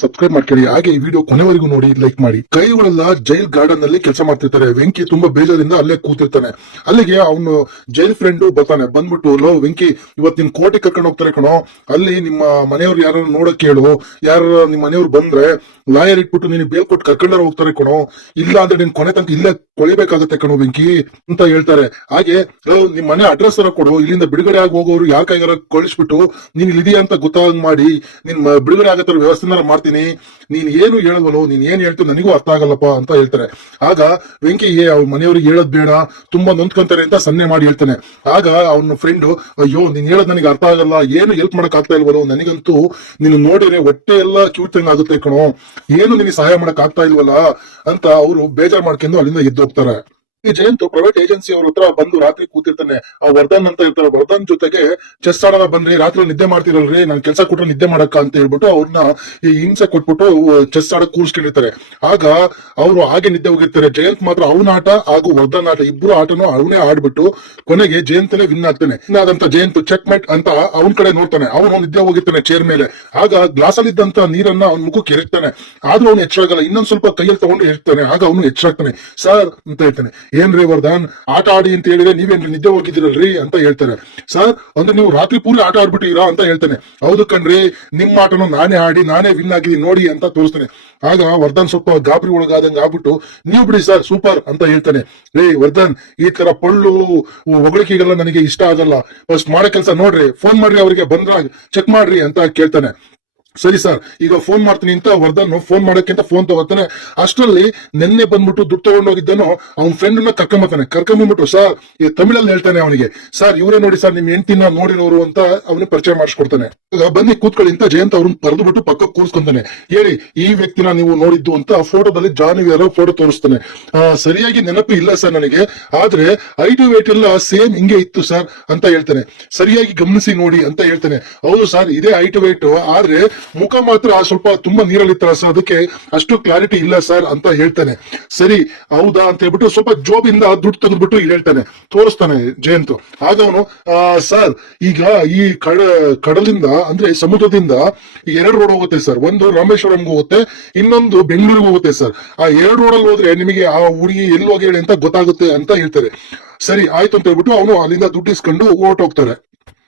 Subscribe ಮಾಡ್ಕೊಳ್ಳಿ. ಹಾಗೆ ಈ ವಿಡಿಯೋ ಕೊನೆವರೆಗೂ ನೋಡಿ, ಲೈಕ್ ಮಾಡಿ. ಕೈಗಳೆಲ್ಲ ಜೈಲ್ ಗಾರ್ಡನ್ ನಲ್ಲಿ ಕೆಲಸ ಮಾಡ್ತಿರ್ತಾರೆ. ವೆಂಕಿ ತುಂಬಾ ಬೇಜಾರಿಂದ ಅಲ್ಲೇ ಕೂತಿರ್ತಾನೆ. ಅಲ್ಲಿಗೆ ಅವನು ಜೈಲ್ ಫ್ರೆಂಡ್ ಬರ್ತಾನೆ. ಬಂದ್ಬಿಟ್ಟು, ಲೋ ವೆಂಕಿ, ಇವತ್ ನಿನ್ ಕೋಟೆ ಕರ್ಕೊಂಡು ಹೋಗ್ತಾರೆ ಕಣೋ, ಅಲ್ಲಿ ನಿಮ್ಮ ಮನೆಯವ್ರು ಯಾರು ನೋಡಕ್ ಹೇಳು, ಯಾರು ನಿಮ್ ಮನೆಯವ್ರು ಬಂದ್ರೆ ಲಾಯರ್ ಇಟ್ಬಿಟ್ಟು ನೀನು ಬೇಲ್ ಕೊಟ್ಟು ಕರ್ಕೊಂಡಾರ ಹೋಗ್ತಾರೆ ಕಣೋ, ಇಲ್ಲ ಅಂದ್ರೆ ನಿನ್ ಕೊನೆ ತನಕ ಇಲ್ಲೇ ಕೊಳಿಬೇಕಾಗತ್ತೆ ಕಣೋ ವೆಂಕಿ ಅಂತ ಹೇಳ್ತಾರೆ. ಹಾಗೆ ನಿಮ್ ಮನೆ ಅಡ್ರೆಸ್ ಕೊಡು, ಇಲ್ಲಿಂದ ಬಿಡುಗಡೆ ಆಗಿ ಹೋಗೋರು ಯಾರ ಕೈಗಾರ ಕಳಿಸ್ಬಿಟ್ಟು ನೀನ್ ಇದೆಯಾ ಅಂತ ಗೊತ್ತಾಗ ಮಾಡಿ ನಿನ್ ಬಿಡುಗಡೆ ಆಗತ್ತರ ವ್ಯವಸ್ಥೆನಾರ ಮಾಡ್ತೀನಿ. ನೀನ್ ಏನು ಹೇಳಲ್ವಲ್ಲೋ, ನೀನ್ ಏನ್ ಹೇಳ್ತು ನನಗೂ ಅರ್ಥ ಆಗಲ್ಲಪ್ಪ ಅಂತ ಹೇಳ್ತಾರೆ. ಆಗ ವೆಂಕಿ ಅವ್ರ ಮನೆಯವ್ರಿಗೆ ಹೇಳೋದ್ ಬೇಡ, ತುಂಬಾ ನೊಂದ್ಕೊಂತಾರೆ ಅಂತ ಸನ್ನೆ ಮಾಡಿ ಹೇಳ್ತಾನೆ. ಆಗ ಅವನ ಫ್ರೆಂಡ್, ಅಯ್ಯೋ ನೀನ್ ಹೇಳೋದ್ ನನಗೆ ಅರ್ಥ ಆಗಲ್ಲ, ಏನು ಹೆಲ್ಪ್ ಮಾಡಕ್ ಆಗ್ತಾ ಇಲ್ವಲ್ಲೋ, ನನಗಂತೂ ನೀನು ನೋಡಿದ್ರೆ ಹೊಟ್ಟೆ ಎಲ್ಲ ಕ್ಯೂಟ್ ಆಗುತ್ತೆ ಕಣೋ, ಏನು ನಿನಗೆ ಸಹಾಯ ಮಾಡಕ್ ಆಗ್ತಾ ಇಲ್ವಲ್ಲ ಅಂತ ಅವರು ಬೇಜಾರ್ ಮಾಡ್ಕೊಂಡು ಅಲ್ಲಿಂದ ಎದ್ದು ಹೋಗ್ತಾರೆ. ಈ ಜಯಂತ್ ಪ್ರೈವೇಟ್ ಏಜೆನ್ಸಿ ಅವ್ರ ಹತ್ರ ಬಂದು ರಾತ್ರಿ ಕೂತಿರ್ತಾನೆ. ಆ ವರ್ಧನ್ ಅಂತ ಇರ್ತಾರೆ, ವರ್ಧನ್ ಜೊತೆಗೆ ಚೆಸ್ ಆಡೋಣ ಬನ್ರಿ, ರಾತ್ರಿ ನಿದ್ದೆ ಮಾಡ್ತಿರಲ್ರಿ, ನಾನ್ ಕೆಲಸ ಕೊಟ್ರೆ ನಿದ್ದೆ ಮಾಡಕ್ಕ ಅಂತ ಹೇಳ್ಬಿಟ್ಟು ಅವ್ರನ್ನ ಈ ಹಿಂಸೆ ಕೊಟ್ಬಿಟ್ಟು ಚೆಸ್ ಆಡಕ್ ಕೂರ್ಸ್ಕೊಂಡಿರ್ತಾರೆ. ಆಗ ಅವರು ಹಾಗೆ ನಿದ್ದೆ ಹೋಗಿರ್ತಾರೆ. ಜಯಂತ್ ಮಾತ್ರ ಅವನ ಆಟ ಹಾಗೂ ವರ್ಧನ್ ಆಟ ಇಬ್ರು ಆಟನು ಅವನೇ ಆಡ್ಬಿಟ್ಟು ಕೊನೆಗೆ ಜಯಂತನೇ ವಿನ್ ಆಗ್ತಾನೆ. ಆದಂತ ಜಯಂತ್ ಚೆಕ್ ಮೇಟ್ ಅಂತ ಅವನ್ ಕಡೆ ನೋಡ್ತಾನೆ. ಅವನು ನಿದ್ದೆ ಹೋಗಿರ್ತಾನೆ ಚೇರ್ ಮೇಲೆ. ಆಗ ಗ್ಲಾಸ್ ಅಲ್ಲಿ ಇದ್ದಂತ ನೀರನ್ನ ಅವ್ನ ಮುಖಕ್ಕೆ ಎರಕ್ತಾನೆ. ಆದ್ರೂ ಅವ್ನು ಎಚ್ಚರಾಗಲ್ಲ. ಇನ್ನೊಂದ್ ಸ್ವಲ್ಪ ಕೈಯಲ್ಲಿ ತಗೊಂಡು ಎರಕ್ತಾನೆ. ಆಗ ಅವನು ಎಚ್ಚರಾಗ್ತಾನೆ. ಸರ್ ಅಂತ ಹೇಳ್ತಾನೆ. ಏನ್ರಿ ವರ್ಧನ್, ಆಟ ಆಡಿ ಅಂತ ಹೇಳಿದ್ರೆ ನೀವೇನ್ರಿ ನಿದ್ದೆ ಹೋಗಿದ್ದೀರಲ್ರಿ ಅಂತ ಹೇಳ್ತಾರೆ. ಸರ್ ಅಂದ್ರೆ ನೀವು ರಾತ್ರಿ ಪೂರ್ತಿ ಆಟ ಆಡ್ಬಿಟ್ಟಿರಾ ಅಂತ ಹೇಳ್ತಾನೆ. ಹೌದು ಕಣ್ರಿ, ನಿಮ್ಮ ಆಟನು ನಾನೇ ಆಡಿ ನಾನೇ ವಿನ್ ಆಗಿದ್ದೀನಿ ನೋಡಿ ಅಂತ ತೋರಿಸ್ತಾನೆ. ಆಗ ವರ್ಧನ್ ಸ್ವಲ್ಪ ಗಾಬರಿ ಒಳಗಾದಂಗ ಆಗ್ಬಿಟ್ಟು, ನೀವು ಬಿಡಿ ಸರ್ ಸೂಪರ್ ಅಂತ ಹೇಳ್ತಾನೆ. ರೇ ವರ್ಧನ್, ಈ ತರ ಪೊಳ್ಳು ಹೊಗಳಿಕೆಗೆಲ್ಲ ನನಗೆ ಇಷ್ಟ ಆಗಲ್ಲ. ಫಸ್ಟ್ ಮಾಡೋ ಕೆಲಸ ನೋಡ್ರಿ, ಫೋನ್ ಮಾಡ್ರಿ, ಅವರಿಗೆ ಬಂದ್ರಾಗ ಚೆಕ್ ಮಾಡ್ರಿ ಅಂತ ಕೇಳ್ತಾನೆ. ಸರಿ ಸರ್, ಈಗ ಫೋನ್ ಮಾಡ್ತೀನಿ ಅಂತ ವರ್ಧನ್ ಫೋನ್ ಮಾಡೋಕ್ಕಿಂತ ಫೋನ್ ತಗೋತಾನೆ. ಅಷ್ಟರಲ್ಲಿ ನಿನ್ನೆ ಬಂದ್ಬಿಟ್ಟು ದುಡ್ಡು ತಗೊಂಡೋಗಿದ್ದನು ಅವ್ನ ಫ್ರೆಂಡ್ ನ ಕರ್ಕೊಂಡ್ಬಿಟ್ಟು ಸರ್ ಈ ತಮಿಳಲ್ಲಿ ಹೇಳ್ತಾನೆ ಅವನಿಗೆ, ಸರ್ ಇವರೇ ನೋಡಿ ಸರ್ ನಿಮ್ ಹೆಂಡತಿನ ನೋಡಿರೋರು ಅಂತ ಅವನಿಗೆ ಪರಿಚಯ ಮಾಡಿಸ್ಕೊಡ್ತಾನೆ. ಈಗ ಬನ್ನಿ ಕೂತ್ಕೊಳ್ಳಿ ಅಂತ ಜಯಂತ್ ಅವ್ರನ್ನ ಕರೆದುಬಿಟ್ಟು ಪಕ್ಕಕ್ಕೆ ಕೂರಿಸ್ಕೊಂತಾನೆ. ಹೇಳಿ, ಈ ವ್ಯಕ್ತಿನ ನೀವು ನೋಡಿದ್ದು ಅಂತ ಫೋಟೋದಲ್ಲಿ ಜಾನ್ವಿಯರ್ ಫೋಟೋ ತೋರಿಸ್ತಾನೆ. ಸರಿಯಾಗಿ ನೆನಪು ಇಲ್ಲ ಸರ್ ನನಗೆ, ಆದ್ರೆ ಐಟು ವೇಟ್ ಎಲ್ಲ ಸೇಮ್ ಹಿಂಗೆ ಇತ್ತು ಸರ್ ಅಂತ ಹೇಳ್ತಾನೆ. ಸರಿಯಾಗಿ ಗಮನಿಸಿ ನೋಡಿ ಅಂತ ಹೇಳ್ತಾನೆ. ಹೌದು ಸರ್, ಇದೇ ಐಟು ವೇಟ್, ಆದ್ರೆ ಮುಖ ಮಾತ್ರ ಸ್ವಲ್ಪ ತುಂಬಾ ನೀರಲ್ಲಿತ್ತರ ಸರ್, ಅದಕ್ಕೆ ಅಷ್ಟು ಕ್ಲಾರಿಟಿ ಇಲ್ಲ ಸರ್ ಅಂತ ಹೇಳ್ತಾನೆ. ಸರಿ ಹೌದಾ ಅಂತ ಹೇಳ್ಬಿಟ್ಟು ಸ್ವಲ್ಪ ಜೋಬಿಂದ ದುಡ್ಡು ತೆಗೆದ್ಬಿಟ್ಟು ಹೇಳ್ತಾನೆ, ತೋರಿಸ್ತಾನೆ ಜಯಂತ್. ಆಗ ಅವನು, ಸರ್ ಈಗ ಈ ಕಡಲಿಂದ ಅಂದ್ರೆ ಸಮುದ್ರದಿಂದ 2 ರೋಡ್ ಹೋಗುತ್ತೆ ಸರ್. ಒಂದು ರಾಮೇಶ್ವರಂಗೆ ಹೋಗುತ್ತೆ, ಇನ್ನೊಂದು ಬೆಂಗಳೂರಿಗೆ ಹೋಗುತ್ತೆ ಸರ್. ಆ 2 ರೋಡಲ್ಲಿ ಹೋದ್ರೆ ನಿಮಗೆ ಆ ಹುಡುಗಿ ಎಲ್ಲಿ ಹೋಗಿ ಹೇಳಿ ಅಂತ ಗೊತ್ತಾಗುತ್ತೆ ಅಂತ ಹೇಳ್ತಾರೆ. ಸರಿ ಆಯ್ತು ಅಂತ ಹೇಳ್ಬಿಟ್ಟು ಅವನು ಅಲ್ಲಿಂದ ದುಡ್ಡು ಇಸ್ಕೊಂಡು ಹೊರಟೋಗ್ತಾರೆ.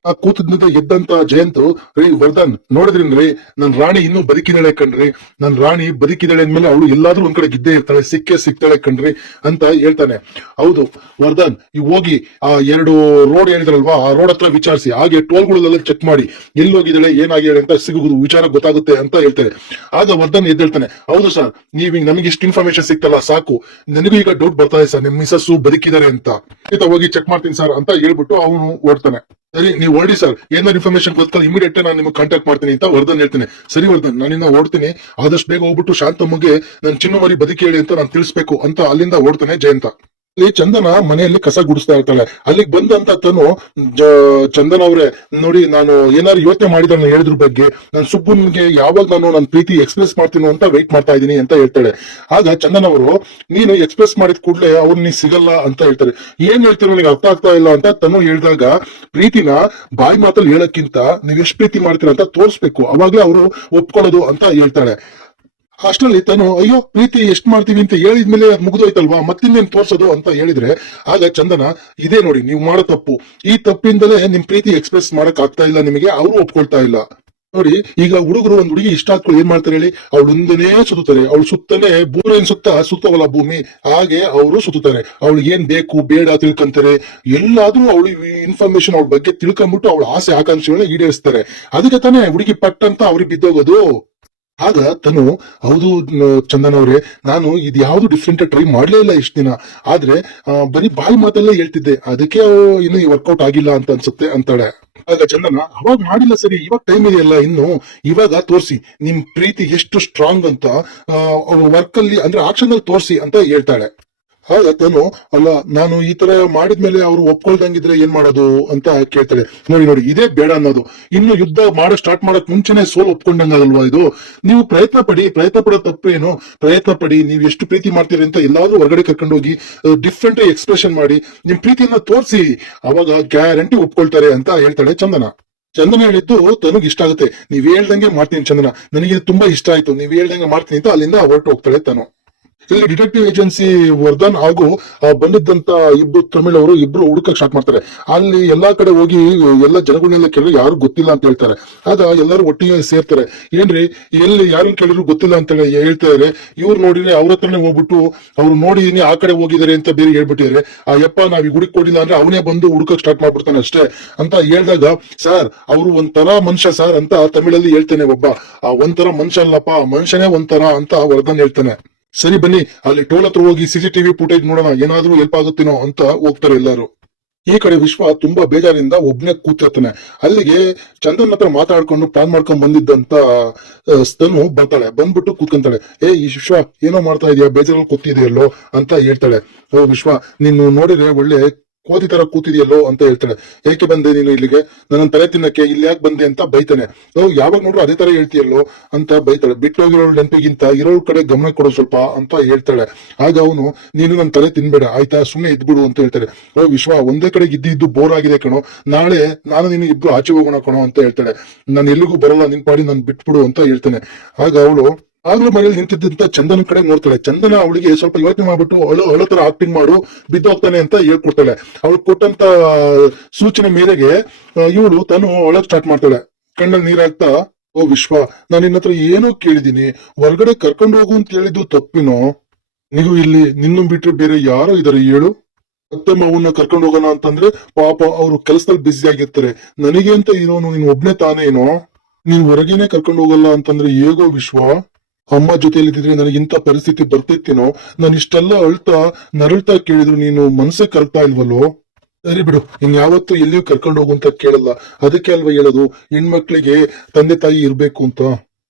ಆ ಕೂತದ್ನಿಂದ ಎದ್ದಂತ ಜಯಂತ್, ರೀ ವರ್ಧನ್ ನೋಡಿದ್ರಿ, ನನ್ ರಾಣಿ ಇನ್ನೂ ಬದುಕಿದಾಳೆ ಕಣ್ರಿ, ನನ್ ರಾಣಿ ಬದುಕಿದಾಳೆ ಅಂದ್ಮೇಲೆ ಅವಳು ಎಲ್ಲಾದ್ರೂ ಒಂದ್ ಕಡೆ ಗಿದ್ದೇ ಇರ್ತಾಳೆ, ಸಿಗ್ತಾಳೆ ಕಣ್ರಿ ಅಂತ ಹೇಳ್ತಾನೆ. ಹೌದು ವರ್ಧನ್, ನೀವು ಹೋಗಿ ಆ 2 ರೋಡ್ ಹೇಳಿದ್ರಲ್ವಾ, ಆ ರೋಡ್ ಹತ್ರ ವಿಚಾರಿಸಿ, ಹಾಗೆ ಟೋಲ್ಗಳೆಲ್ಲ ಚೆಕ್ ಮಾಡಿ ಎಲ್ಲಿ ಹೋಗಿದ್ದಾಳೆ ಏನಾಗಿದ್ದಾಳೆ ಅಂತ ಸಿಗುವುದು ವಿಚಾರ ಗೊತ್ತಾಗುತ್ತೆ ಅಂತ ಹೇಳ್ತಾರೆ. ಆಗ ವರ್ಧನ್ ಎದ್ದೇಳ್ತಾನೆ. ಹೌದು ಸರ್, ನೀವೀಗ ನಮಗೆ ಇಷ್ಟು ಇನ್ಫಾರ್ಮೇಶನ್ ಸಿಕ್ತಲ್ಲ ಸಾಕು, ನನಗೂ ಈಗ ಡೌಟ್ ಬರ್ತಾ ಇದೆ ಸರ್, ನಿಮ್ ಮಿಸಸ್ ಬದುಕಿದ್ದಾರೆ ಅಂತ. ಹೋಗಿ ಚೆಕ್ ಮಾಡ್ತೀನಿ ಸರ್ ಅಂತ ಹೇಳ್ಬಿಟ್ಟು ಅವನು ಓಡ್ತಾನೆ. ಸರಿ ನೀವು ಹೊರಡಿ ಸರ್, ಏನಾದ್ರು ಇನ್ಫಾರ್ಮೇಶನ್ ಗೊತ್ತಲ್ಲ ಇಮಿಡಿಯೇಟ್ ನಾನು ನಿಮ್ಗೆ ಕಾಂಟ್ಯಾಕ್ಟ್ ಮಾಡ್ತೀನಿ ಅಂತ ವರ್ಧನ್ ಹೇಳ್ತೀನಿ. ಸರಿ ವರ್ಧನ್, ನಾನಿನ್ನ ಓಡ್ತೀನಿ, ಆದಷ್ಟು ಬೇಗ ಹೋಗ್ಬಿಟ್ಟು ಶಾಂತಮ್ಮಗೆ ನನ್ ಚಿನ್ನಮರಿ ಬದುಕಿ ಹೇಳಿ ಅಂತ ನಾನು ತಿಳಿಸ್ಬೇಕು ಅಂತ ಅಲ್ಲಿಂದ ಓಡ್ತಾನೆ ಜಯಂತ. ಅಲ್ಲಿ ಚಂದನ ಮನೆಯಲ್ಲಿ ಕಸ ಗುಡಿಸ್ತಾ ಇರ್ತಾಳೆ. ಅಲ್ಲಿಗೆ ಬಂದಂತ ತನು, ಚಂದನ ಅವ್ರೆ ನೋಡಿ, ನಾನು ಏನಾದ್ರು ಯೋಚನೆ ಮಾಡಿದ್ರೆ ನಾನು ಹೇಳಿದ್ರ ಬಗ್ಗೆ, ನಾನು ಸುಬ್ಬುನ್ಗೆ ಯಾವಾಗ ನಾನು ನನ್ನ ಪ್ರೀತಿ ಎಕ್ಸ್ಪ್ರೆಸ್ ಮಾಡ್ತೀನಿ ಅಂತ ವೆಯ್ಟ್ ಮಾಡ್ತಾ ಇದ್ದೀನಿ ಅಂತ ಹೇಳ್ತಾಳೆ. ಆಗ ಚಂದನ ಅವರು, ನೀನು ಎಕ್ಸ್ಪ್ರೆಸ್ ಮಾಡಿದ ಕೂಡಲೇ ಅವ್ರು ನೀ ಸಿಗಲ್ಲ ಅಂತ ಹೇಳ್ತಾರೆ. ಏನ್ ಹೇಳ್ತೀರ ನನಗೆ ಅರ್ಥ ಆಗ್ತಾ ಇಲ್ಲ ಅಂತ ತನು ಹೇಳಿದಾಗ, ಪ್ರೀತಿನ ಬಾಯಿ ಮಾತಲ್ಲಿ ಹೇಳಕ್ಕಿಂತ ನೀವ್ ಎಷ್ಟು ಪ್ರೀತಿ ಮಾಡ್ತೀರ ಅಂತ ತೋರಿಸ್ಬೇಕು, ಅವಾಗ್ಲೇ ಅವರು ಒಪ್ಕೊಳ್ಳೋದು ಅಂತ ಹೇಳ್ತಾಳೆ. ಅಷ್ಟರಲ್ಲಿ ತಾನು, ಅಯ್ಯೋ ಪ್ರೀತಿ ಎಷ್ಟ್ ಮಾಡ್ತೀವಿ ಅಂತ ಹೇಳಿದ್ಮೇಲೆ ಅದು ಮುಗಿದೋಯ್ತಲ್ವಾ, ಮತ್ತಿನ್ನೇನ್ ತೋರ್ಸೋದು ಅಂತ ಹೇಳಿದ್ರೆ, ಆಗ ಚಂದನ, ಇದೇ ನೋಡಿ ನೀವು ಮಾಡೋ ತಪ್ಪು, ಈ ತಪ್ಪಿಂದಲೇ ನಿಮ್ ಪ್ರೀತಿ ಎಕ್ಸ್ಪ್ರೆಸ್ ಮಾಡಕ್ ಆಗ್ತಾ ಇಲ್ಲ ನಿಮಗೆ, ಅವರು ಒಪ್ಕೊಳ್ತಾ ಇಲ್ಲ ನೋಡಿ. ಈಗ ಹುಡುಗರು ಒಂದ್ ಹುಡುಗಿ ಇಷ್ಟ ಆದ್ಕೊಂಡು ಏನ್ ಮಾಡ್ತಾರೆ ಹೇಳಿ, ಅವಳೊಂದನೇ ಸುತ್ತಾರೆ, ಅವಳು ಸುತ್ತನೆ ಭೂಮಿನ ಸುತ್ತವಲ್ಲ ಭೂಮಿ, ಹಾಗೆ ಅವರು ಸುತ್ತಾರೆ. ಅವಳಿಗೆ ಏನ್ ಬೇಕು ಬೇಡ ತಿಳ್ಕೊಂತಾರೆ, ಎಲ್ಲಾದ್ರೂ ಅವಳು ಇನ್ಫಾರ್ಮೇಶನ್ ಅವಳ ಬಗ್ಗೆ ತಿಳ್ಕೊಂಡ್ಬಿಟ್ಟು ಅವಳ ಆಸೆ ಆಕಾಂಕ್ಷೆಗಳನ್ನ ಈಡೇರಿಸ್ತಾರೆ. ಅದಕ್ಕೆ ತಾನೇ ಹುಡುಗಿ ಪಟ್ಟಂತ ಅವ್ರಿಗೆ ಬಿದ್ದೋಗೋದು. ಆಗ ತನು, ಹೌದು ಚಂದನ್ ಅವ್ರೆ, ನಾನು ಇದು ಯಾವ್ದು ಡಿಫ್ರೆಂಟ್ ಟ್ರೈ ಮಾಡ್ಲೇ ಇಲ್ಲ ಇಷ್ಟ ದಿನ, ಆದ್ರೆ ಬರೀ ಬಾಯಿ ಮಾತಲ್ಲೇ ಹೇಳ್ತಿದ್ದೆ, ಅದಕ್ಕೆ ಇನ್ನು ವರ್ಕೌಟ್ ಆಗಿಲ್ಲ ಅಂತ ಅನ್ಸುತ್ತೆ ಅಂತಾಳೆ. ಆಗ ಚಂದನ, ಅವಾಗ ಮಾಡಿಲ್ಲ ಸರಿ, ಇವಾಗ ಟೈಮ್ ಇದೆಯಲ್ಲ ಇನ್ನು, ಇವಾಗ ತೋರ್ಸಿ ನಿಮ್ ಪ್ರೀತಿ ಎಷ್ಟು ಸ್ಟ್ರಾಂಗ್ ಅಂತ, ವರ್ಕ್ ಅಲ್ಲಿ ಅಂದ್ರೆ ಆಕ್ಷನ್ ಅಲ್ಲಿ ತೋರ್ಸಿ ಅಂತ ಹೇಳ್ತಾಳೆ. ಆಗ ತಾನು, ಅಲ್ಲ ನಾನು ಈ ತರ ಮಾಡಿದ್ಮೇಲೆ ಅವ್ರು ಒಪ್ಕೊಳ್ದಂಗಿದ್ರೆ ಏನ್ ಮಾಡೋದು ಅಂತ ಕೇಳ್ತಾಳೆ. ನೋಡಿ ಇದೇ ಬೇಡ ಅನ್ನೋದು, ಇನ್ನು ಯುದ್ಧ ಮಾಡೋ ಸ್ಟಾರ್ಟ್ ಮಾಡಕ್ ಮುಂಚೆನೆ ಸೋಲು ಒಪ್ಕೊಂಡಂಗಲ್ವಾ ಇದು. ನೀವು ಪ್ರಯತ್ನ ಪಡೋ ತಪ್ಪೇನು, ಪ್ರಯತ್ನ ಪಡಿ, ನೀವು ಎಷ್ಟು ಪ್ರೀತಿ ಮಾಡ್ತೀರಿ ಅಂತ ಎಲ್ಲಾದ್ರೂ ಹೊರಗಡೆ ಕರ್ಕೊಂಡೋಗಿ ಡಿಫ್ರೆಂಟ್ ಎಕ್ಸ್ಪ್ರೆಷನ್ ಮಾಡಿ ನಿಮ್ ಪ್ರೀತಿಯನ್ನ ತೋರಿಸಿ, ಅವಾಗ ಗ್ಯಾರಂಟಿ ಒಪ್ಕೊಳ್ತಾರೆ ಅಂತ ಹೇಳ್ತಾಳೆ ಚಂದನ. ಚಂದನ ಹೇಳಿದ್ದು ತನಗ್ ಇಷ್ಟ ಆಗುತ್ತೆ, ನೀವ್ ಹೇಳ್ದಂಗೆ ಮಾಡ್ತೀನಿ ಚಂದನ, ನನಗೆ ತುಂಬಾ ಇಷ್ಟ ಆಯ್ತು, ನೀವ್ ಹೇಳ್ದಂಗೆ ಮಾಡ್ತೀನಿ ಅಂತ ಅಲ್ಲಿಂದ ಹೊರಟು ಹೋಗ್ತಾಳೆ ತನು. ಇಲ್ಲಿ ಡಿಟೆಕ್ಟಿವ್ ಏಜೆನ್ಸಿ ವರ್ಧನ್ ಹಾಗೂ ಬಂದಿದ್ದಂತ ಇಬ್ರು ತಮಿಳ್ ಅವರು ಇಬ್ರು ಹುಡುಕಕ್ ಸ್ಟಾರ್ಟ್ ಮಾಡ್ತಾರೆ. ಅಲ್ಲಿ ಎಲ್ಲಾ ಕಡೆ ಹೋಗಿ ಎಲ್ಲ ಜನಗಳನ್ನೆಲ್ಲ ಕೇಳಿದ್ರು ಯಾರು ಗೊತ್ತಿಲ್ಲ ಅಂತ ಹೇಳ್ತಾರೆ. ಆಗ ಎಲ್ಲರೂ ಒಟ್ಟಿಗೆ ಸೇರ್ತಾರೆ. ಏನ್ರಿ ಎಲ್ಲಿ ಯಾರನ್ನ ಕೇಳಿದ್ರು ಗೊತ್ತಿಲ್ಲ ಅಂತ ಹೇಳ್ತಾರೆ. ಇವ್ರು ನೋಡಿದ್ರೆ ಅವ್ರ ಹತ್ರನೇ ಹೋಗ್ಬಿಟ್ಟು ಅವ್ರು ನೋಡಿ ಆ ಕಡೆ ಹೋಗಿದ್ದಾರೆ ಅಂತ ಬೇರೆ ಹೇಳ್ಬಿಟ್ಟಿದ್ದಾರೆ. ಆ ಯಪ್ಪ ನಾವ್ ಈ ಹುಡುಕ್ ಕೊಡಿಲ್ಲ ಅಂದ್ರೆ ಅವನೇ ಬಂದು ಹುಡುಕಕ್ ಸ್ಟಾರ್ಟ್ ಮಾಡ್ಬಿಡ್ತಾನೆ ಅಷ್ಟೇ ಅಂತ ಹೇಳಿದಾಗ, ಸರ್ ಅವರು ಒಂಥರ ಮನುಷ್ಯ ಸರ್ ಅಂತ ತಮಿಳಲ್ಲಿ ಹೇಳ್ತಾನೆ ಒಬ್ಬ. ಆ ಒಂಥರ ಮನುಷ್ಯ ಅಲ್ಲಪ್ಪ, ಮನುಷ್ಯನೇ ಒಂಥರ ಅಂತ ವರ್ಧನ್ ಹೇಳ್ತಾನೆ. ಸರಿ ಬನ್ನಿ ಅಲ್ಲಿ ಟೋಲ್ ಹತ್ರ ಹೋಗಿ ಸಿಸಿಟಿವಿ ಫುಟೇಜ್ ನೋಡೋಣ, ಏನಾದ್ರೂ ಹೆಲ್ಪ್ ಆಗುತ್ತೇನೋ ಅಂತ ಹೋಗ್ತಾರೆ ಎಲ್ಲರೂ. ಈ ಕಡೆ ವಿಶ್ವ ತುಂಬಾ ಬೇಜಾರಿಂದ ಒಬ್ನೇ ಕೂತಿರ್ತಾನೆ. ಅಲ್ಲಿಗೆ ಚಂದನ್ ಹತ್ರ ಮಾತಾಡ್ಕೊಂಡು ಪ್ಲಾನ್ ಮಾಡ್ಕೊಂಡ್ ಬಂದಿದ್ದಂತ ಸ್ತನು ಬರ್ತಾಳೆ. ಬಂದ್ಬಿಟ್ಟು ಕೂತ್ಕೊಂತಾಳೆ. ಈ ವಿಶ್ವ ಏನೋ ಮಾಡ್ತಾ ಇದೀಯಾ, ಬೇಜಾರಲ್ಲಿ ಕೂತಿದೆಯಲ್ಲೋ ಅಂತ ಹೇಳ್ತಾಳೆ. ಓ ವಿಶ್ವ, ನೀನು ನೋಡಿದ್ರೆ ಒಳ್ಳೆ ಕೋತಿ ತರ ಕೂತಿದೆಯಲ್ಲೋ ಅಂತ ಹೇಳ್ತಾಳೆ. ಏಕೆ ಬಂದೆ ನೀನು ಇಲ್ಲಿಗೆ, ನನ್ನ ತಲೆ ತಿನ್ನಕ್ಕೆ ಇಲ್ಲಿ ಯಾಕೆ ಬಂದೆ ಅಂತ ಬೈತಾನೆ. ಯಾವಾಗ ನೋಡ್ರು ಅದೇ ತರ ಹೇಳ್ತೀಯಲ್ಲೋ ಅಂತ ಬೈತಾಳೆ. ಬಿಟ್ಟೋಗಿರೋ ನೆನಪಿಗಿಂತ ಇರೋ ಕಡೆ ಗಮನ ಕೊಡೋ ಸ್ವಲ್ಪ ಅಂತ ಹೇಳ್ತಾಳೆ. ಆಗ ಅವನು, ನೀನು ನನ್ನ ತಲೆ ತಿನ್ಬೇಡ ಆಯ್ತಾ, ಸುಮ್ನೆ ಇದ್ಬಿಡು ಅಂತ ಹೇಳ್ತಾಳೆ. ವಿಶ್ವ, ಒಂದೇ ಕಡೆ ಇದ್ದು ಬೋರ್ ಆಗಿದೆ ಕಣೋ, ನಾಳೆ ನಾನು ನೀನು ಇಬ್ರು ಆಚೆ ಹೋಗೋಣ ಕಣೋ ಅಂತ ಹೇಳ್ತಾಳೆ. ನಾನು ಎಲ್ಲಿಗೂ ಬರಲ್ಲ, ನಿನ್ ಪಾಡಿ ನಾನು ಬಿಟ್ಬಿಡು ಅಂತ ಹೇಳ್ತಾನೆ. ಆಗ ಅವಳು ಆಗ್ಲೂ ಮನೇಲಿ ನಿಂತಿದ್ದಂತ ಚಂದನ ಕಡೆ ನೋಡ್ತಾಳೆ. ಚಂದನ ಅವಳಿಗೆ ಸ್ವಲ್ಪ ಯೋಚನೆ ಮಾಡ್ಬಿಟ್ಟು ಅಳೋ ತರ ಆಕ್ಟಿಂಗ್ ಮಾಡು, ಬಿದ್ದೋಗ್ತಾನೆ ಅಂತ ಹೇಳ್ಕೊಡ್ತಾಳೆ. ಅವಳು ಕೊಟ್ಟಂತ ಸೂಚನೆ ಮೇರೆಗೆ ಇವಳು ತಾನು ಅಳಕ್ ಸ್ಟಾರ್ಟ್ ಮಾಡ್ತಾಳೆ. ಕಣ್ಣಲ್ಲಿ ನೀರಾಗ್ತಾ, ಓ ವಿಶ್ವ, ನಾನು ನಿನ್ನ ಹತ್ರ ಏನೋ ಕೇಳಿದೀನಿ, ಹೊರಗಡೆ ಕರ್ಕೊಂಡು ಹೋಗು ಅಂತ ಹೇಳಿದ್ದು ತಪ್ಪಿನೋ? ನೀವು ಇಲ್ಲಿ ನಿನ್ನ ಬಿಟ್ರೆ ಬೇರೆ ಯಾರೋ ಇದಾರೆ ಹೇಳು? ಮತ್ತೆ ಅವನ್ನ ಕರ್ಕೊಂಡು ಹೋಗೋಣ ಅಂತಂದ್ರೆ ಪಾಪ ಅವರು ಕೆಲಸದಲ್ಲಿ ಬ್ಯುಸಿ ಆಗಿರ್ತಾರೆ. ನನಗೆ ಅಂತ ಇರೋನು ನೀನ್ ಒಬ್ನೇ ತಾನೇನೋ, ನೀನ್ ಹೊರಗೇನೆ ಕರ್ಕೊಂಡು ಹೋಗಲ್ಲ ಅಂತಂದ್ರೆ ಹೇಗೋ ವಿಶ್ವ? ಅಮ್ಮ ಜೊತೆಯಲ್ಲಿದ್ರೆ ನನಗಿಂತ ಪರಿಸ್ಥಿತಿ ಬರ್ತಿತ್ತೇನೋ? ನಾನು ಇಷ್ಟೆಲ್ಲ ಅಳ್ತಾ ನರಳ್ತಾ ಕೇಳಿದ್ರು ನೀನು ಮನಸ್ಸೇ ಕರ್ತಾ ಇಲ್ವಲ್ಲೋ? ಸರಿ ಬಿಡು, ಇನ್ ಯಾವತ್ತು ಎಲ್ಲಿಯೂ ಕರ್ಕೊಂಡು ಹೋಗು ಅಂತ ಕೇಳಲ್ಲ, ಅದಕ್ಕೆ ಅಲ್ವಾ ಹೇಳೋದು ಹೆಣ್ಮಕ್ಳಿಗೆ ತಂದೆ ತಾಯಿ ಇರ್ಬೇಕು ಅಂತ.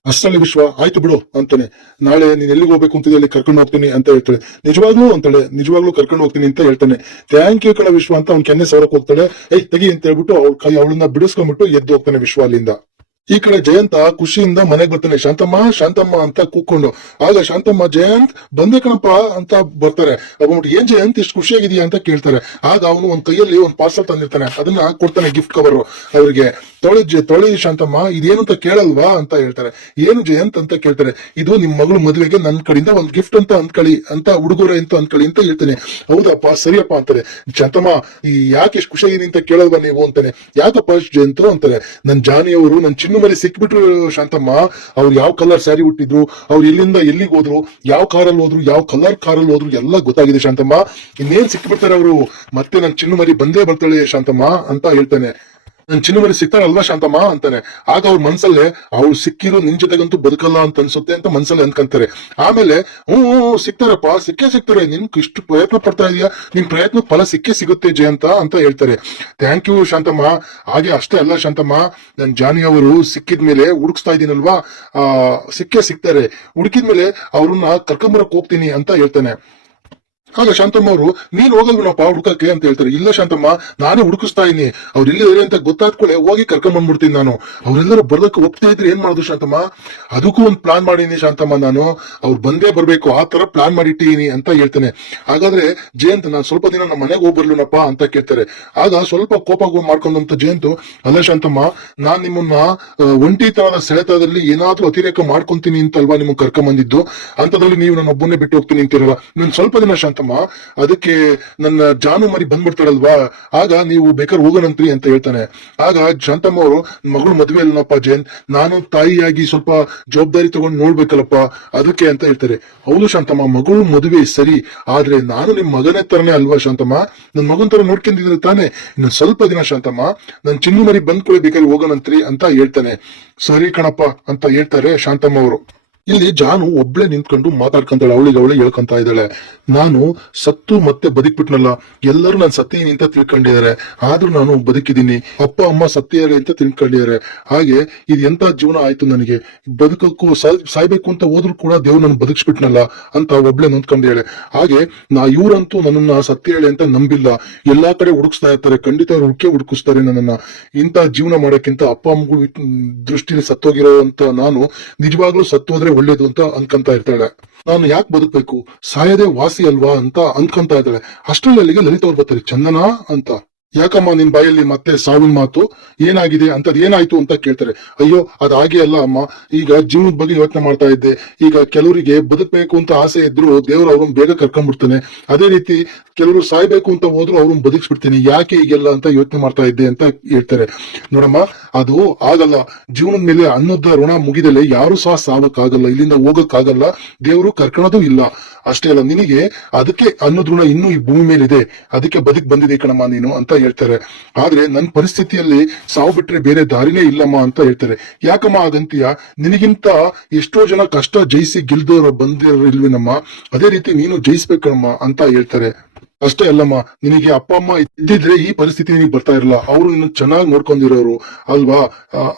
ಅಷ್ಟರಲ್ಲಿ ವಿಶ್ವ, ಆಯ್ತು ಬಿಡು ಅಂತಾನೆ. ನಾಳೆ ನೀನ್ ಎಲ್ಲಿಗೆ ಹೋಗ್ಬೇಕು ಅಂತಿದ್ದೆ ಅಲ್ಲಿ ಕರ್ಕೊಂಡು ಹೋಗ್ತೀನಿ ಅಂತ ಹೇಳ್ತಾಳೆ. ನಿಜವಾಗ್ಲೂ ಅಂತಾಳೆ. ನಿಜವಾಗ್ಲೂ ಕರ್ಕೊಂಡು ಹೋಗ್ತೀನಿ ಅಂತ ಹೇಳ್ತಾನೆ. ಥ್ಯಾಂಕ್ ಯು ಕಣ ವಿಶ್ವ ಅಂತ ಅವ್ನ ಕೆನ್ನೆ ಸವರಕ್ ಹೋಗ್ತಾಳೆ. ತೆಗಿ ಅಂತ ಹೇಳ್ಬಿಟ್ಟು ಅವಳನ್ನ ಬಿಡಿಸ್ಕೊಂಡ್ಬಿಟ್ಟು ಎದ್ದು ಹೋಗ್ತಾನೆ ವಿಶ್ವ ಅಲ್ಲಿಂದ. ಈ ಕಡೆ ಜಯಂತ ಖುಷಿಯಿಂದ ಮನೆಗೆ ಬರ್ತಾನೆ. ಶಾಂತಮ್ಮ ಶಾಂತಮ್ಮ ಅಂತ ಕೂಕೊಂಡು. ಆಗ ಶಾಂತಮ್ಮ, ಜಯಂತ್ ಬಂದೆ ಕಣಪ್ಪ ಅಂತ ಬರ್ತಾರೆ. ಅವಾಗ ಏನ್ ಜಯಂತ್ ಇಷ್ಟು ಖುಷಿಯಾಗಿದೆಯಾ ಅಂತ ಕೇಳ್ತಾರೆ. ಆಗ ಅವನು ಒಂದ್ ಕೈಯಲ್ಲಿ ಒಂದ್ ಪಾರ್ಸಲ್ ತಂದಿರ್ತಾನೆ, ಅದನ್ನ ಕೊಡ್ತಾನೆ ಗಿಫ್ಟ್ ಕವರ್ ಅವ್ರಿಗೆ. ತೊಳಿ ಶಾಂತಮ್ಮ, ಇದೇನು ಅಂತ ಕೇಳಲ್ವಾ ಅಂತ ಹೇಳ್ತಾರೆ. ಏನು ಜಯಂತ್ ಅಂತ ಕೇಳ್ತಾರೆ. ಇದು ನಿಮ್ ಮಗಳು ಮದುವೆಗೆ ನನ್ ಕಡೆಯಿಂದ ಒಂದ್ ಗಿಫ್ಟ್ ಅಂತ ಅನ್ಕಳಿ ಅಂತ, ಉಡುಗೊರೆ ಅಂತ ಅನ್ಕಳಿ ಅಂತ ಹೇಳ್ತಾನೆ. ಹೌದಪ್ಪ ಸರಿಯಪ್ಪ ಅಂತಾರೆ. ಶಾಂತಮ್ಮ, ಈ ಯಾಕೆ ಎಷ್ಟು ಖುಷಿಯಾಗಿದೆ ಅಂತ ಕೇಳಲ್ವಾ ನೀವು ಅಂತಾನೆ. ಯಾಕಪ್ಪ ಜಯಂತ್ ಅಂತಾರೆ. ನನ್ ಜಾನಿಯವರು ನನ್ ಚಿನ್ನ ಮೇಲೆ ಸಿಕ್ಬಿಟ್ರು ಶಾಂತಮ್ಮ. ಅವ್ರು ಯಾವ ಕಲರ್ ಸ್ಯಾರಿ ಹುಟ್ಟಿದ್ರು, ಅವ್ರು ಎಲ್ಲಿಂದ ಎಲ್ಲಿಗೆ ಹೋದ್ರು, ಯಾವ ಕಾರಲ್ಲಿ ಹೋದ್ರು, ಯಾವ ಕಲರ್ ಕಾರಲ್ಲಿ ಹೋದ್ರು ಎಲ್ಲ ಗೊತ್ತಾಗಿದೆ ಶಾಂತಮ್ಮ. ಇನ್ನೇನ್ ಸಿಕ್ಬಿಡ್ತಾರೆ ಅವರು, ಮತ್ತೆ ನನ್ ಚಿನ್ನ ಮರಿ ಬಂದೇ ಬರ್ತಾಳೆ ಶಾಂತಮ್ಮ ಅಂತ ಹೇಳ್ತಾನೆ. ನನ್ ಚಿನ್ನ ಮರಿ ಸಿಗ್ತಾಳಲ್ವಾ ಶಾಂತಮ್ಮ ಅಂತಾನೆ. ಆಗ ಅವ್ರ ಮನ್ಸಲ್ಲೇ, ಅವ್ಳು ಸಿಕ್ಕಿರೋ ನಿನ್ ಜೊತೆಗಂತೂ ಬದುಕಲ್ಲ ಅಂತ ಅನ್ಸುತ್ತೆ ಅಂತ ಮನ್ಸಲ್ಲಿ ಅನ್ಕಂತಾರೆ. ಆಮೇಲೆ ಸಿಗ್ತಾರಪ್ಪ, ಸಿಕ್ಕೇ ಸಿಗ್ತಾರೆ, ನಿನ್ ಇಷ್ಟು ಪ್ರಯತ್ನ ಪಡ್ತಾ ಇದೀಯಾ, ನಿನ್ ಪ್ರಯತ್ನ ಫಲ ಸಿಕ್ಕೇ ಸಿಗುತ್ತೆ ಜಯಂತ ಅಂತ ಹೇಳ್ತಾರೆ. Thank you Shantamma. ಹಾಗೆ ಅಷ್ಟೇ ಅಲ್ಲ ಶಾಂತಮ್ಮ, ನನ್ ಜಾನಿ ಅವರು ಸಿಕ್ಕಿದ್ಮೇಲೆ ಹುಡುಕ್ಸ್ತಾ ಇದೀನಲ್ವಾ, ಸಿಕ್ಕೇ ಸಿಗ್ತಾರೆ. ಹುಡುಕಿದ್ಮೇಲೆ ಅವ್ರನ್ನ ಕರ್ಕೊಂಬರಕ್ ಹೋಗ್ತೀನಿ ಅಂತ ಹೇಳ್ತಾನೆ. ಆಗ ಶಾಂತಮ್ಮ ಅವರು, ನೀನ್ ಹೋಗಲ್ವನಪ್ಪ ಹುಡುಕಕ್ಕೆ ಅಂತ ಹೇಳ್ತಾರೆ. ಇಲ್ಲ ಶಾಂತಮ್ಮ, ನಾನೇ ಹುಡುಕಿಸ್ತಾ ಇದೀನಿ, ಅವ್ರು ಎಲ್ಲಿದ್ದಾರೆ ಅಂತ ಗೊತ್ತಾದ್ಕೊಳ್ಳೆ ಹೋಗಿ ಕರ್ಕೊಂಡ್ ಬಂದ್ಬಿಡ್ತೀನಿ ನಾನು. ಅವ್ರೆಲ್ಲರೂ ಬರ್ದಕ್ಕೆ ಒಪ್ತಾ ಇದ್ರೆ ಏನ್ ಮಾಡುದು ಶಾಂತಮ್ಮ? ಅದಕ್ಕೂ ಒಂದ್ ಪ್ಲಾನ್ ಮಾಡೀನಿ ಶಾಂತಮ್ಮ ನಾನು, ಅವ್ರು ಬಂದೇ ಬರ್ಬೇಕು ಆ ತರ ಪ್ಲಾನ್ ಮಾಡಿಟ್ಟಿದೀನಿ ಅಂತ ಹೇಳ್ತಾನೆ. ಹಾಗಾದ್ರೆ ಜಯಂತ್, ನಾನ್ ಸ್ವಲ್ಪ ದಿನ ನಮ್ಮ ಮನೆಗೆ ಹೋಗ್ಬರ್ಲನಪ್ಪ ಅಂತ ಕೇಳ್ತಾರೆ. ಆಗ ಸ್ವಲ್ಪ ಕೋಪ ಮಾಡ್ಕೊಂಡಂತ ಜಯಂತ್, ಅಲ್ಲ ಶಾಂತಮ್ಮ, ನಾನ್ ನಿಮ್ಮನ್ನ ಒಂಟಿತನದ ಸೆಳೆತದಲ್ಲಿ ಏನಾದ್ರೂ ಅತಿರೇಕ ಮಾಡ್ಕೊಂತೀನಿ ಅಂತ ಅಲ್ವಾ ನಿಮ್ಗೆ ಕರ್ಕೊಂಡ್ ಬಂದಿದ್ದು, ಅಂತದ್ರಲ್ಲಿ ನೀವು ನನ್ನ ಒಬ್ಬನೇ ಬಿಟ್ಟು ಹೋಗ್ತೀನಿ ಅಂತಿರಲ್ಲ. ನೀನ್ ಸ್ವಲ್ಪ ದಿನ ಶಾಂತಮ್ಮ, ಅದಕ್ಕೆ ನನ್ನ ಜಾನು ಮರಿ ಬಂದ್ಬಿಡ್ತಾಳಲ್ವಾ, ಆಗ ನೀವು ಬೇಕಾದ್ರೆ ಹೋಗೋಣಂತ್ರಿ ಅಂತ ಹೇಳ್ತಾನೆ. ಆಗ ಶಾಂತಮ್ಮ ಅವರು, ಮಗಳು ಮದುವೆ ಅಲ್ಲನಪ್ಪ ಜಯಂತ್, ನಾನು ತಾಯಿಯಾಗಿ ಸ್ವಲ್ಪ ಜವಾಬ್ದಾರಿ ತಗೊಂಡು ನೋಡ್ಬೇಕಲ್ಲಪ್ಪ, ಅದಕ್ಕೆ ಅಂತ ಹೇಳ್ತಾರೆ. ಹೌದು ಶಾಂತಮ್ಮ, ಮಗಳು ಮದುವೆ ಸರಿ, ಆದ್ರೆ ನಾನು ನಿಮ್ ಮಗನೇ ತರನೇ ಅಲ್ವಾ ಶಾಂತಮ್ಮ, ನನ್ ಮಗನ್ ತರ ನೋಡ್ಕೊಂಡಿದ್ರೆ ತಾನೆ. ಇನ್ನು ಸ್ವಲ್ಪ ದಿನ ಶಾಂತಮ್ಮ, ನನ್ ಚಿನ್ನು ಮರಿ ಬಂದ್ಕೊಳ್ಳಿ, ಬೇಕಾದ್ರೆ ಹೋಗೋಣಂತ್ರಿ ಅಂತ ಹೇಳ್ತಾನೆ. ಸರಿ ಕಣಪ್ಪ ಅಂತ ಹೇಳ್ತಾರೆ ಶಾಂತಮ್ಮ ಅವರು. ಇಲ್ಲಿ ಜಾನು ಒಬ್ಳೆ ನಿಂತ್ಕೊಂಡು ಮಾತಾಡ್ಕೊಂತಾಳೆ, ಅವಳಿಗೆ ಹೇಳ್ಕೊಂತ ಇದ್ದಾಳೆ. ನಾನು ಸತ್ತು ಮತ್ತೆ ಬದುಕ್ಬಿಟ್ನಲ್ಲ, ಎಲ್ಲರೂ ನಾನು ಸತ್ತೀನಿ ಅಂತ ತಿಳ್ಕೊಂಡಿದ್ದಾರೆ, ಆದ್ರೂ ನಾನು ಬದುಕಿದ್ದೀನಿ, ಅಪ್ಪ ಅಮ್ಮ ಸತ್ತಿದ್ದಾರೆ ಅಂತ ತಿಳ್ಕೊಂಡಿದ್ದಾರೆ. ಹಾಗೆ ಇದು ಎಂತ ಜೀವನ ಆಯ್ತು ನನಗೆ, ಬದುಕಕ್ಕೂ ಸಾಯ್ಬೇಕು ಅಂತ ಹೋದ್ರು ಕೂಡ ದೇವ್ರು ನನ್ನ ಬದುಕ್ಸ್ಬಿಟ್ನಲ್ಲ ಅಂತ ಒಬ್ಳೆ ನೊಂದ್ಕೊಂಡಿದ್ದಾಳೆ. ಹಾಗೆ ಇವ್ರಂತೂ ನನ್ನನ್ನ ಸತ್ಯ ಹೇಳಿ ಅಂತ ನಂಬಿಲ್ಲ, ಎಲ್ಲಾ ಕಡೆ ಹುಡುಕ್ಸ್ತಾ ಇರ್ತಾರೆ, ಖಂಡಿತ ಹುಡುಕಿಸ್ತಾರೆ ನನ್ನನ್ನ. ಇಂತ ಜೀವನ ಮಾಡಕ್ಕಿಂತ ಅಪ್ಪ ಅಮ್ಮಗಳು ದೃಷ್ಟಿಯಲ್ಲಿ ಸತ್ತೋಗಿರೋ ಅಂತ ನಾನು ನಿಜವಾಗ್ಲೂ ಸತ್ತೋದ್ರೆ ಒಳ್ಳೇದು ಅಂತ ಅನ್ಕೊಂತ ಇರ್ತಾಳೆ. ನಾನು ಯಾಕೆ ಬದುಕ್ಬೇಕು, ಸಾಯದೇ ವಾಸಿ ಅಲ್ವಾ ಅಂತ ಅನ್ಕೊಂತ ಇದ್ದಾಳೆ. ಅಷ್ಟರಲ್ಲಿ ಅಲ್ಲಿಗೆ ಲಲಿತ್ ಅವ್ರು ಬರ್ತಾರೆ. ಚಂದನ ಅಂತ. ಯಾಕಮ್ಮ ನಿನ್ ಬಾಯಲ್ಲಿ ಮತ್ತೆ ಸಾವಿನ ಮಾತು, ಏನಾಗಿದೆ ಅಂತದ್ ಏನಾಯ್ತು ಅಂತ ಕೇಳ್ತಾರೆ. ಅಯ್ಯೋ ಅದಾಗೆ ಅಲ್ಲ ಅಮ್ಮ, ಈಗ ಜೀವನದ ಬಗ್ಗೆ ಯೋಚನೆ ಮಾಡ್ತಾ ಇದ್ದೆ. ಈಗ ಕೆಲವರಿಗೆ ಬದುಕಬೇಕು ಅಂತ ಆಸೆ ಇದ್ರು ದೇವ್ರು ಅವ್ರನ್ನ ಬೇಗ ಕರ್ಕೊಂಡ್ಬಿಡ್ತಾನೆ, ಅದೇ ರೀತಿ ಕೆಲವರು ಸಾಯ್ಬೇಕು ಅಂತ ಹೋದ್ರು ಅವ್ರನ್ನ ಬದುಕಿಸ್ಬಿಡ್ತೀನಿ, ಯಾಕೆ ಈಗೆಲ್ಲ ಅಂತ ಯೋಚನೆ ಮಾಡ್ತಾ ಇದ್ದೆ ಅಂತ ಹೇಳ್ತಾರೆ. ನೋಡಮ್ಮ, ಅದು ಆಗಲ್ಲ. ಜೀವನದ ಮೇಲೆ ಅನ್ನದ ಋಣ ಮುಗಿದಲೆ ಯಾರು ಸಹ ಸಾವಕ್ಕಾಗಲ್ಲ, ಇಲ್ಲಿಂದ ಹೋಗಕ್ಕಾಗಲ್ಲ, ದೇವರು ಕರ್ಕೊಳ್ಳೋದು ಇಲ್ಲ. ಅಷ್ಟೇ ಅಲ್ಲ, ನಿನಗೆ ಅದಕ್ಕೆ ಅನ್ನದ ಋಣ ಇನ್ನೂ ಈ ಭೂಮಿ ಮೇಲಿದೆ, ಅದಕ್ಕೆ ಬದುಕ್ ಬಂದಿದೆ ಕಣಮ್ಮ ನೀನು ಅಂತ ಹೇಳ್ತಾರೆ. ಆದ್ರೆ ನನ್ ಪರಿಸ್ಥಿತಿಯಲ್ಲಿ ಸಾವು ಬಿಟ್ರೆ ಬೇರೆ ದಾರಿನೇ ಇಲ್ಲಮ್ಮ ಅಂತ ಹೇಳ್ತಾರೆ. ಯಾಕಮ್ಮ ಹಾಗಂತೀಯ? ನಿನಗಿಂತ ಎಷ್ಟೋ ಜನ ಕಷ್ಟ ಜಯಿಸಿ ಗೆಲ್ದವ್ರು ಬಂದಿರಲಿಲ್ವೇನಮ್ಮ, ಅದೇ ರೀತಿ ನೀನು ಜಯಿಸ್ಬೇಕಮ್ಮ ಅಂತ ಹೇಳ್ತಾರೆ. ಅಷ್ಟೇ ಅಲ್ಲಮ್ಮ, ನಿನಗೆ ಅಪ್ಪ ಅಮ್ಮ ಇದ್ದಿದ್ರೆ ಈ ಪರಿಸ್ಥಿತಿ ನಿನಗೆ ಬರ್ತಾ ಇರಲ್ಲ, ಅವರು ನಿನ್ನ ಚೆನ್ನಾಗಿ ನೋಡ್ಕೊಂಡಿರೋರು ಅಲ್ವಾ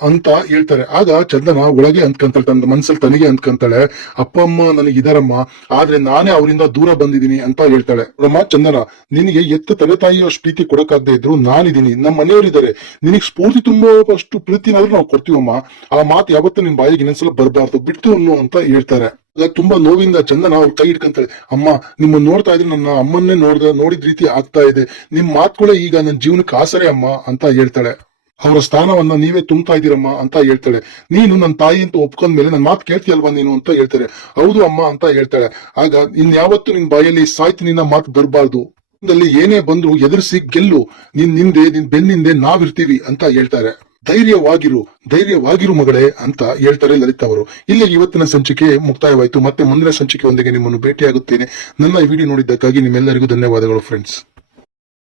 ಅಂತ ಹೇಳ್ತಾರೆ. ಆಗ ಚಂದನ ಒಳಗೆ ಅಂದ್ಕೊಂತಾಳೆ, ತನ್ನ ಮನ್ಸಲ್ಲಿ ತನಗೆ ಅಂದ್ಕೊಂತಾಳೆ, ಅಪ್ಪ ಅಮ್ಮ ನನಗಿದಾರಮ್ಮ, ಆದ್ರೆ ನಾನೇ ಅವರಿಂದ ದೂರ ಬಂದಿದ್ದೀನಿ ಅಂತ ಹೇಳ್ತಾಳೆ. ನೋಡಮ್ಮ ಚಂದನ, ನಿನಗೆ ಎತ್ತ ತಂದೆ ತಾಯಿಯಷ್ಟು ಪ್ರೀತಿ ಕೊಡಕ್ಕಾಗದೆ ಇದ್ರು ನಾನಿದ್ದೀನಿ, ನಮ್ಮ ಮನೆಯವರಿದ್ದಾರೆ, ನಿನಗ್ ಸ್ಫೂರ್ತಿ ತುಂಬುವಷ್ಟು ಪ್ರೀತಿನಾದ್ರೂ ನಾವು ಕೊಡ್ತೀವಮ್ಮ. ಆ ಮಾತು ಯಾವತ್ತೂ ನಿನ್ ಬಾಯಿಗೆ ಇನ್ನೊಂದ್ಸಲ ಬರಬಾರ್ದು, ಬಿಡ್ತು ಅನ್ನು ಅಂತ ಹೇಳ್ತಾರೆ. ತುಂಬಾ ನೋವಿಂದ ಚಂದನ ಅವ್ರ ಕೈ ಹಿಡ್ಕೊಂತಾಳೆ. ಅಮ್ಮ, ನಿಮ್ಮನ್ನ ನೋಡ್ತಾ ಇದ್ರೆ ನನ್ನ ಅಮ್ಮನ್ನೇ ನೋಡಿದ ರೀತಿ ಆಗ್ತಾ ಇದೆ, ನಿಮ್ ಮಾತುಗಳೇ ಈಗ ನನ್ನ ಜೀವನಕ್ಕೆ ಆಸರೆ ಅಮ್ಮ ಅಂತ ಹೇಳ್ತಾಳೆ. ಅವರ ಸ್ಥಾನವನ್ನ ನೀವೇ ತುಂಬ್ತಾ ಇದೀರಮ್ಮ ಅಂತ ಹೇಳ್ತಾಳೆ. ನೀನು ನನ್ನ ತಾಯಿ ಅಂತ ಒಪ್ಕೊಂಡ್ಮೇಲೆ ನನ್ನ ಮಾತು ಕೇಳ್ತೀಯಲ್ವಾ ನೀನು ಅಂತ ಹೇಳ್ತಾರೆ. ಹೌದು ಅಮ್ಮ ಅಂತ ಹೇಳ್ತಾಳೆ. ಆಗ ಇನ್ಯಾವತ್ತು ನಿನ್ ಬಾಯಲ್ಲಿ ಸಾಯ್ತೀನಿ ನಿನ್ನ ಮಾತು ಬರಬಾರ್ದು, ಏನೇ ಬಂದ್ರು ಎದುರಿಸಿ ಗೆಲ್ಲು, ನಿನ್ ಬೆನ್ನಿಂದೆ ನಾವಿರ್ತೀವಿ ಅಂತ ಹೇಳ್ತಾರೆ. ಧೈರ್ಯವಾಗಿರು ಮಗಳೇ ಅಂತ ಹೇಳ್ತಾರೆ ಲಲಿತಾ ಅವರು. ಇಲ್ಲಿಗೆ ಇವತ್ತಿನ ಸಂಚಿಕೆ ಮುಕ್ತಾಯವಾಯಿತು. ಮತ್ತೆ ಮುಂದಿನ ಸಂಚಿಕೆ ಒಂದಿಗೆ ನಿಮ್ಮನ್ನು ಭೇಟಿಯಾಗುತ್ತೇನೆ. ನನ್ನ ಈ ವಿಡಿಯೋ ನೋಡಿದ್ದಕ್ಕಾಗಿ ನಿಮ್ಮೆಲ್ಲರಿಗೂ ಧನ್ಯವಾದಗಳು ಫ್ರೆಂಡ್ಸ್.